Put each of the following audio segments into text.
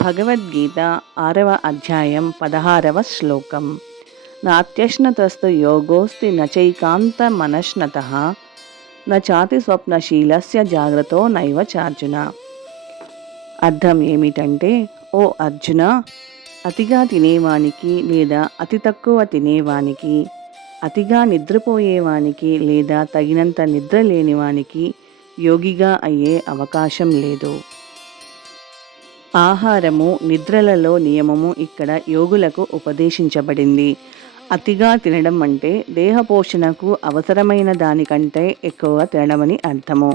భగవద్గీత 6వ అధ్యాయం 16వ శ్లోకం. నాత్యశ్నతస్తు యోగోస్తి నచైకాంత మనశ్నతః నాతి స్వప్నశీలస్య జాగ్రత్తో నైవ చార్జున. అర్థం ఏమిటంటే, ఓ అర్జున, అతిగా తినేవానికి లేదా అతి తక్కువ తినేవానికి, అతిగా నిద్రపోయేవానికి లేదా తగినంత నిద్ర లేనివానికి యోగిగా అయ్యే అవకాశం లేదు. ఆహారము, నిద్రలలో నియమము ఇక్కడ యోగులకు ఉపదేశించబడింది. అతిగా తినడం అంటే దేహపోషణకు అవసరమైన దానికంటే ఎక్కువ తినడమని అర్థము.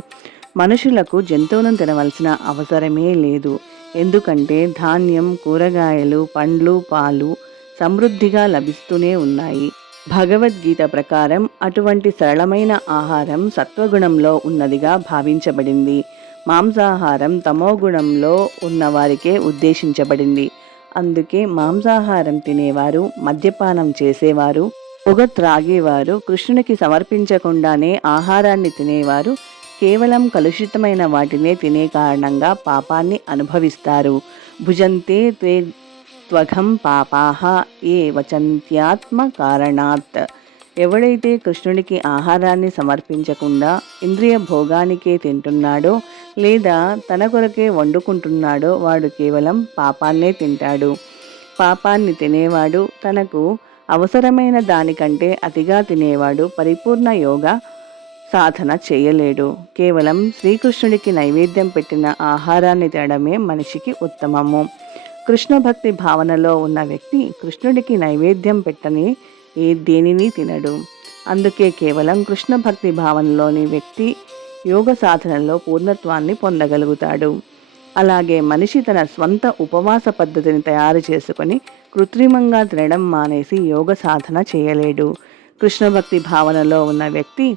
మనుషులకు జంతువులను తినవలసిన అవసరమే లేదు. ఎందుకంటే ధాన్యం, కూరగాయలు, పండ్లు, పాలు సమృద్ధిగా లభిస్తూనే ఉన్నాయి. భగవద్గీత ప్రకారం అటువంటి సరళమైన ఆహారం సత్వగుణంలో ఉన్నదిగా భావించబడింది. మాంసాహారం తమోగుణంలో ఉన్నవారికే ఉద్దేశించబడింది. అందుకే మాంసాహారం తినేవారు, మద్యపానం చేసేవారు, పొగ త్రాగేవారు, కృష్ణునికి సమర్పించకుండానే ఆహారాన్ని తినేవారు కేవలం కలుషితమైన వాటినే తినే కారణంగా పాపాన్ని అనుభవిస్తారు. భుజంతే తే త్వఘం పాపాహ ఏ వచంత్యాత్మ కారణాత్. ఎవడైతే కృష్ణుడికి ఆహారాన్ని సమర్పించకుండా ఇంద్రియ భోగానికే తింటున్నాడో లేదా తన కొరకే వండుకుంటున్నాడో వాడు కేవలం పాపాన్నే తింటాడు. పాపాన్ని తినేవాడు, తనకు అవసరమైన దానికంటే అతిగా తినేవాడు పరిపూర్ణ యోగ సాధన చేయలేడు. కేవలం శ్రీకృష్ణుడికి నైవేద్యం పెట్టిన ఆహారాన్ని తినడమే మనిషికి ఉత్తమము. కృష్ణ భక్తి భావనలో ఉన్న వ్యక్తి కృష్ణుడికి నైవేద్యం పెట్టని దేనిని తినడు. అందుకే కేవలం కృష్ణ భక్తి భావనలోని వ్యక్తి యోగ సాధనలో పూర్ణత్వాన్ని పొందగలుగుతాడు. అలాగే మనిషి తన స్వంత ఉపవాస పద్ధతిని తయారు చేసుకొని కృత్రిమంగా తినడం మానేసి యోగ సాధన చేయలేడు. కృష్ణ భక్తి భావనలో ఉన్న వ్యక్తి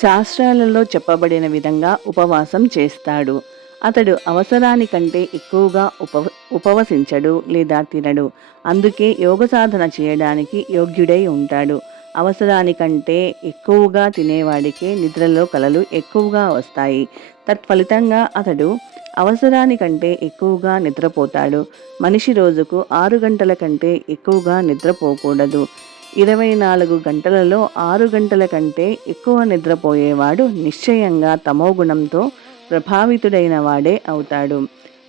శాస్త్రాలలో చెప్పబడిన విధంగా ఉపవాసం చేస్తాడు. అతడు అవసరానికంటే ఎక్కువగా ఉపవసించడు లేదా తినడు. అందుకే యోగ సాధన చేయడానికి యోగ్యుడై ఉంటాడు. అవసరానికంటే ఎక్కువగా తినేవాడికే నిద్రలో కలలు ఎక్కువగా వస్తాయి. తత్ఫలితంగా అతడు అవసరానికంటే ఎక్కువగా నిద్రపోతాడు. మనిషి రోజుకు 6 గంటల కంటే ఎక్కువగా నిద్రపోకూడదు. 24 గంటలలో 6 గంటల కంటే ఎక్కువ నిద్రపోయేవాడు నిశ్చయంగా తమోగుణంతో ప్రభావితుడైన వాడే అవుతాడు.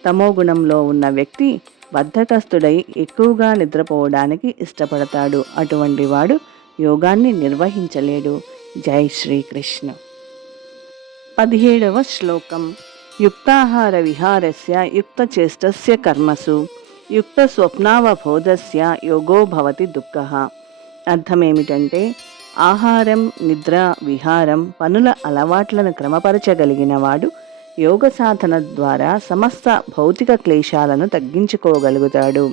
తమోగుణంలో ఉన్న వ్యక్తి బద్ధకస్తుడై ఎక్కువగా నిద్రపోవడానికి ఇష్టపడతాడు. అటువంటి వాడు యోగాన్ని నిర్వహించలేడు. జై శ్రీకృష్ణ. 17వ శ్లోకం. యుక్తాహార విహారస్య యుక్తచేష్టస్య కర్మసు యుక్త స్వప్నావబోధస్య యోగో భవతి దుఃఖః. అర్థమేమిటంటే, ఆహారం, నిద్ర, విహారం, పనుల అలవాట్లను క్రమపరచగలిగిన వాడు యోగ సాధన ద్వారా సమస్త భౌతిక క్లేశాలను తగ్గించుకోగలుగుతాడు.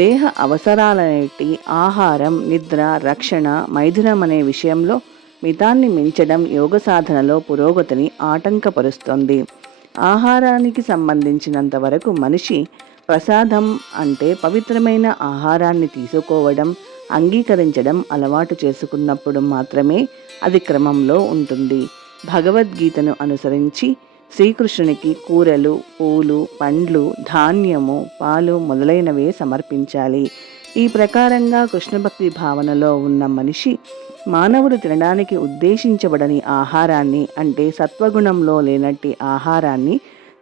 దేహ అవసరాలనేటి ఆహారం, నిద్ర, రక్షణ, మైథునం అనే విషయంలో మితాన్ని మించడం యోగ సాధనలో పురోగతిని ఆటంకపరుస్తుంది. ఆహారానికి సంబంధించినంత వరకు మనిషి ప్రసాదం అంటే పవిత్రమైన ఆహారాన్ని తీసుకోవడం, అంగీకరించడం అలవాటు చేసుకున్నప్పుడు మాత్రమే అది క్రమంలో ఉంటుంది. భగవద్గీతను అనుసరించి శ్రీకృష్ణునికి కూరలు, పూలు, పండ్లు, ధాన్యము, పాలు మొదలైనవే సమర్పించాలి. ఈ ప్రకారంగా కృష్ణభక్తి భావనలో ఉన్న మనిషి మానవుడు తినడానికి ఉద్దేశించబడని ఆహారాన్ని అంటే సత్వగుణంలో లేనట్టి ఆహారాన్ని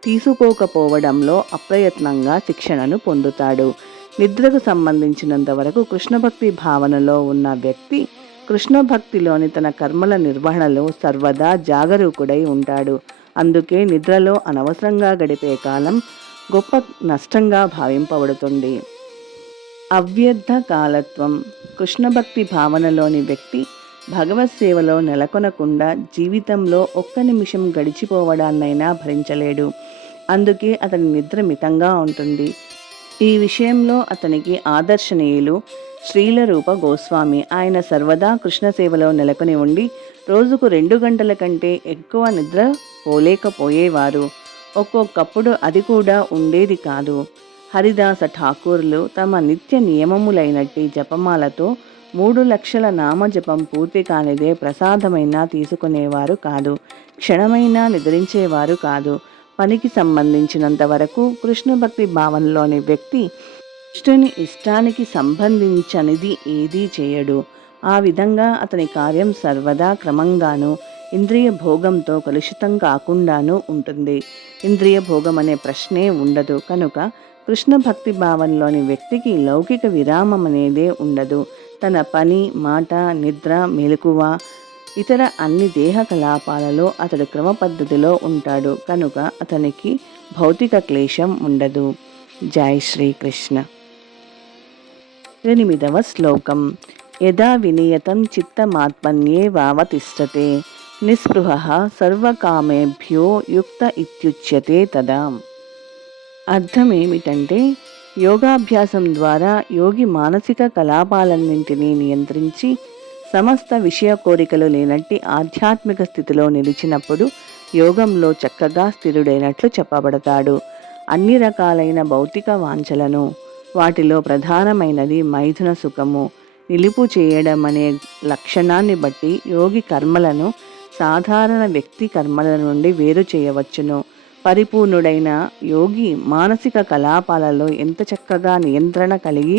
తీసుకోకపోవడంలో అప్రయత్నంగా శిక్షణను పొందుతాడు. నిద్రకు సంబంధించినంత వరకు కృష్ణభక్తి భావనలో ఉన్న వ్యక్తి కృష్ణభక్తిలోని తన కర్మల నిర్వహణలో సర్వదా జాగరూకుడై ఉంటాడు. అందుకే నిద్రలో అనవసరంగా గడిపే కాలం గొప్ప నష్టంగా భావింపబడుతుంది. అవ్యర్థ కాలత్వం. కృష్ణభక్తి భావనలోని వ్యక్తి భగవత్ సేవలో నెలకొనకుండా జీవితంలో ఒక్క నిమిషం గడిచిపోవడాన్నైనా భరించలేడు. అందుకే అతని నిద్ర మితంగా ఉంటుంది. ఈ విషయంలో అతనికి ఆదర్శనీయులు శ్రీల రూప గోస్వామి. ఆయన సర్వదా కృష్ణ సేవలో నెలకొని ఉండి రోజుకు 2 గంటల కంటే ఎక్కువ నిద్ర పోలేకపోయేవారు. ఒక్కొక్కప్పుడు అది కూడా ఉండేది కాదు. హరిదాస ఠాకూర్లు తమ నిత్య నియమములైనట్టి జపమాలతో 3 లక్షల నామజపం పూర్తి కానిదే ప్రసాదమైనా తీసుకునేవారు కాదు. క్షణమైనా నిద్రించేవారు కాదు. పనికి సంబంధించినంత వరకు కృష్ణ భక్తి భావనలోని వ్యక్తి కృష్ణుని ఇష్టానికి సంబంధించనిది ఏదీ చేయడు. ఆ విధంగా అతని కార్యం సర్వదా క్రమంగానూ ఇంద్రియ భోగంతో కలుషితం కాకుండానూ ఉంటుంది. ఇంద్రియ భోగం అనే ప్రశ్నే ఉండదు. కనుక కృష్ణ భక్తి భావంలోని వ్యక్తికి లౌకిక విరామం అనేదే ఉండదు. తన పని, మాట, నిద్ర, మెలకువ, ఇతర అన్ని దేహ కలాపాలలో అతడు క్రమ పద్ధతిలో ఉంటాడు. కనుక అతనికి భౌతిక క్లేశం ఉండదు. జై శ్రీకృష్ణ. 8వ శ్లోకం. యదా వినియతం చిత్తమాత్మన్యేవావతిష్టతే నిస్పృహః సర్వకామేభ్యో యుక్త ఇత్యుచ్యతే తదా. అర్థం ఏమిటంటే, యోగాభ్యాసం ద్వారా యోగి మానసిక కలాపాలన్నింటినీ నియంత్రించి సమస్త విషయ కోరికలు లేనట్టి ఆధ్యాత్మిక స్థితిలో నిలిచినప్పుడు యోగంలో చక్కగా స్థిరుడైనట్లు చెప్పబడతాడు. అన్ని రకాలైన భౌతిక వాంఛలను, వాటిలో ప్రధానమైనది మైథున సుఖము, నిలుపు చేయడం అనే లక్షణాన్ని బట్టి యోగి కర్మలను సాధారణ వ్యక్తి కర్మల నుండి వేరు చేయవచ్చును. పరిపూర్ణుడైన యోగి మానసిక కలాపాలలో ఎంత చక్కగా నియంత్రణ కలిగి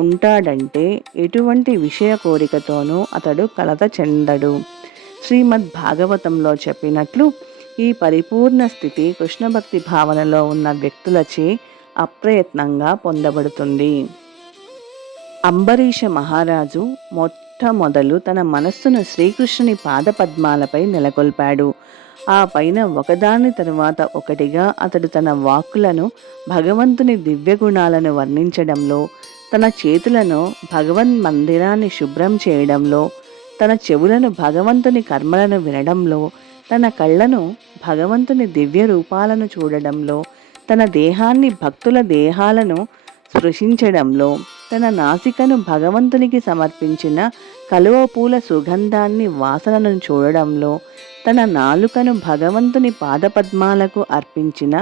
ఉంటాడంటే ఎటువంటి విషయ కోరికతోనూ అతడు కలత చెందడు. శ్రీమద్ భాగవతంలో చెప్పినట్లు ఈ పరిపూర్ణ స్థితి కృష్ణభక్తి భావనలో ఉన్న వ్యక్తులచే అప్రయత్నంగా పొందబడుతుంది. అంబరీష మహారాజు మొట్టమొదలు తన మనస్సును శ్రీకృష్ణుని పాదపద్మాలపై నెలకొల్పాడు. ఆ పైన ఒకదాని తరువాత ఒకటిగా అతడు తన వాక్కులను భగవంతుని దివ్యగుణాలను వర్ణించడంలో, తన చేతులను భగవన్ మందిరాన్ని శుభ్రం చేయడంలో, తన చెవులను భగవంతుని కర్మలను వినడంలో, తన కళ్ళను భగవంతుని దివ్య రూపాలను చూడడంలో, తన దేహాన్ని భక్తుల దేహాలను స్పృశించడంలో, తన నాసికను భగవంతునికి సమర్పించిన కలువ పూల సుగంధాన్ని వాసనను చూడడంలో, తన నాలుకను భగవంతుని పాదపద్మాలకు అర్పించిన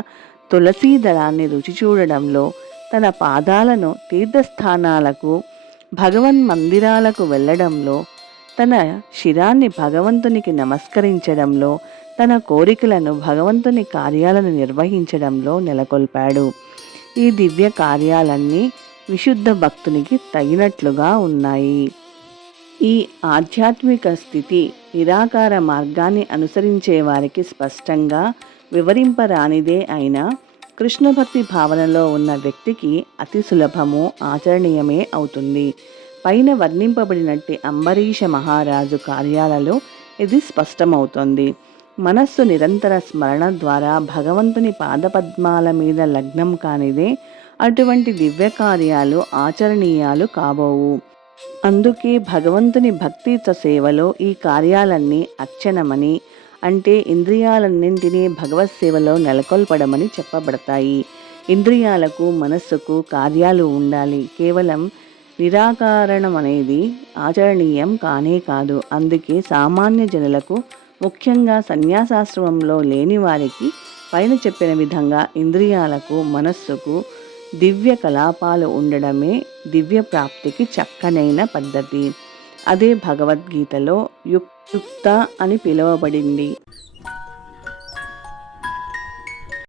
తులసీ దళాన్ని రుచి చూడడంలో, తన పాదాలను తీర్థస్థానాలకు భగవన్ మందిరాలకు వెళ్ళడంలో, తన శిరాన్ని భగవంతునికి నమస్కరించడంలో, తన కోరికలను భగవంతుని కార్యాలను నిర్వహించడంలో నెలకొల్పాడు. ఈ దివ్య కార్యాలన్నీ విశుద్ధ భక్తునికి తగినట్లుగా ఉన్నాయి. ఈ ఆధ్యాత్మిక స్థితి నిరాకార మార్గాన్ని అనుసరించే వారికి స్పష్టంగా వివరింపరానిదే అయినా కృష్ణభక్తి భావనలో ఉన్న వ్యక్తికి అతి సులభము, ఆచరణీయమే అవుతుంది. పైన వర్ణింపబడినట్టి అంబరీష మహారాజు కార్యాలలో ఇది స్పష్టమవుతోంది. మనస్సు నిరంతర స్మరణ ద్వారా భగవంతుని పాదపద్మాల మీద లగ్నం కానిదే అటువంటి దివ్య కార్యాలు ఆచరణీయాలు కాబోవు. అందుకే భగవంతుని భక్తియుత సేవలో ఈ కార్యాలన్నీ అర్చనమని, అంటే ఇంద్రియాలన్నింటినీ భగవత్ సేవలో నెలకొల్పడమని చెప్పబడతాయి. ఇంద్రియాలకు, మనస్సుకు కార్యాలు ఉండాలి. కేవలం నిరాకరణం అనేది ఆచరణీయం కానే కాదు. అందుకే సామాన్య జనులకు, ముఖ్యంగా సన్యాసాశ్రమంలో లేని వారికి పైన చెప్పిన విధంగా ఇంద్రియాలకు, మనస్సుకు దివ్య కలాపాలు ఉండడమే దివ్య ప్రాప్తికి చక్కనైన పద్ధతి. అదే భగవద్గీతలో యుక్త అని పిలువబడింది.